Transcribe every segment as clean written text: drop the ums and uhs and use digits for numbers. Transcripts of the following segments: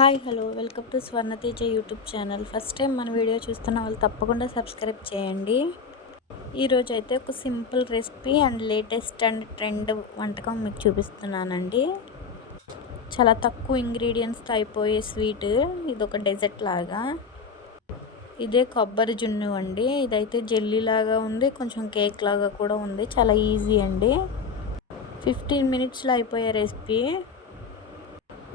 Hi hello welcome to Swarnateja YouTube channel. First time మన video చూస్తున్న వాళ్ళు తప్పకుండా సబ్స్క్రైబ్ చేయండి. ఈరోజు అయితే ఒక simple recipe and latest and trend వంటకం మీకు చూపిస్తున్నానండి. చాలా తక్కువ ఇంగ్రీడియంట్స్తో అయిపోయే స్వీట్, ఇది ఒక డెజర్ట్ లాగా. ఇదే కొబ్బరి జున్ను అండి. ఇదైతే జెల్లీ లాగా ఉంది, కొంచెం కేక్ లాగా కూడా ఉంది. చాలా ఈజీ అండి. 15 మినిట్స్లో అయిపోయే రెసిపీ.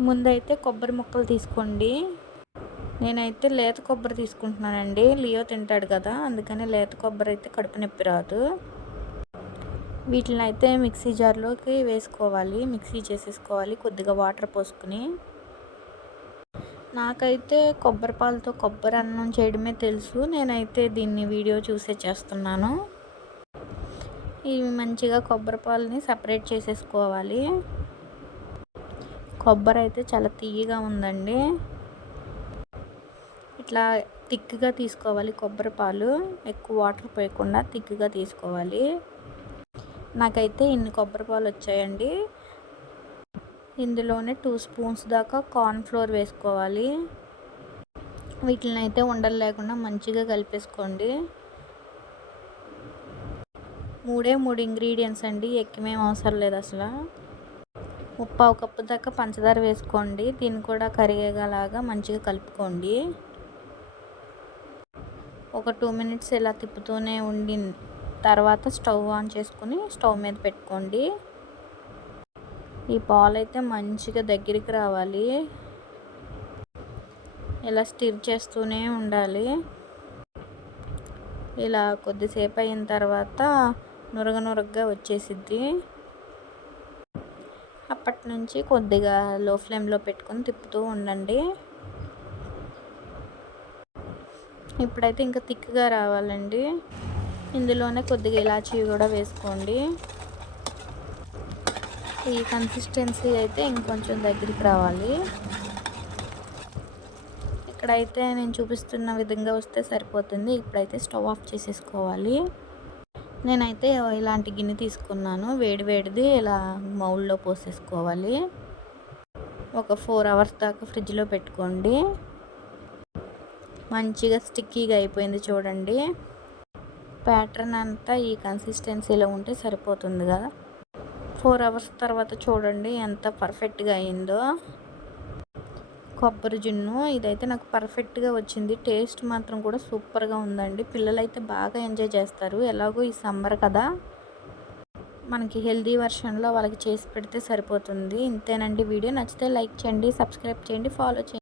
ముందైతే కొబ్బరి ముక్కలు తీసుకోండి. నేనైతే లేత కొబ్బరి తీసుకుంటున్నానండి. లియో తింటాడు కదా, అందుకని లేత కొబ్బరి అయితే కడుపు నొప్పి రాదు. వీటిని అయితే మిక్సీ జార్లోకి వేసుకోవాలి, మిక్సీ చేసేసుకోవాలి కొద్దిగా వాటర్ పోసుకుని. నాకైతే కొబ్బరి పాలతో కొబ్బరి అన్నం చేయడమే తెలుసు. నేనైతే దీన్ని వీడియో చూసే చేస్తున్నాను. ఇవి మంచిగా కొబ్బరి పాలని సపరేట్ చేసేసుకోవాలి. కొబ్బరి అయితే చాలా తీయగా ఉందండి. ఇట్లా థిక్గా తీసుకోవాలి కొబ్బరి పాలు, ఎక్కువ వాటర్ పోయకుండా థిక్గా తీసుకోవాలి. నాకైతే ఇన్ని కొబ్బరి పాలు వచ్చాయండి. ఇందులోనే 2 స్పూన్స్ దాకా కార్న్ఫ్లోర్ వేసుకోవాలి. వీటిని అయితే ఉండలు లేకుండా మంచిగా కలిపేసుకోండి. 3 ఇంగ్రీడియంట్స్ అండి, ఎక్కువేం అవసరం లేదు అసలు. 1/4 కప్పు దాకా పంచదార వేసుకోండి. దీన్ని కూడా కరిగేలాగా మంచిగా కలుపుకోండి. ఒక 2 మినిట్స్ ఇలా తిప్పుతూనే ఉండి తర్వాత స్టవ్ ఆన్ చేసుకుని స్టవ్ మీద పెట్టుకోండి. ఈ పాలు అయితే మంచిగా దగ్గరికి రావాలి. ఇలా స్టిర్ చేస్తూనే ఉండాలి. ఇలా కొద్దిసేపు అయిన తర్వాత నురగగా వచ్చేసిద్ది. అప్పటి నుంచి కొద్దిగా లో ఫ్లేమ్లో పెట్టుకొని తిప్పుతూ ఉండండి. ఇప్పుడైతే ఇంకా థిక్గా రావాలండి. ఇందులోనే కొద్దిగా ఇలాచీ కూడా వేసుకోండి. ఈ కన్సిస్టెన్సీ అయితే ఇంకొంచెం దగ్గరికి రావాలి. ఇక్కడైతే నేను చూపిస్తున్న విధంగా వస్తే సరిపోతుంది. ఇప్పుడైతే స్టవ్ ఆఫ్ చేసేసుకోవాలి. నేనైతే ఇలాంటి గిన్నె తీసుకున్నాను. వేడిది ఇలా మౌల్లో పోసేసుకోవాలి. ఒక 4 అవర్స్ దాకా ఫ్రిడ్జ్లో పెట్టుకోండి. మంచిగా స్టిక్కీగా అయిపోయింది చూడండి. ప్యాటర్న్ అంతా ఈ కన్సిస్టెన్సీలో ఉంటే సరిపోతుంది కదా. 4 అవర్స్ తర్వాత చూడండి ఎంత పర్ఫెక్ట్గా అయిందో కొబ్బరి జున్ను. ఇదైతే నాకు పర్ఫెక్ట్గా వచ్చింది. టేస్ట్ మాత్రం కూడా సూపర్గా ఉందండి. పిల్లలైతే బాగా ఎంజాయ్ చేస్తారు. ఎలాగో ఈ సమ్మర్ కదా, మనకి హెల్దీ వర్షన్లో వాళ్ళకి చేసి పెడితే సరిపోతుంది. ఇంతేనండి వీడియో. నచ్చితే లైక్ చేయండి, సబ్స్క్రైబ్ చేయండి, ఫాలో చేయండి.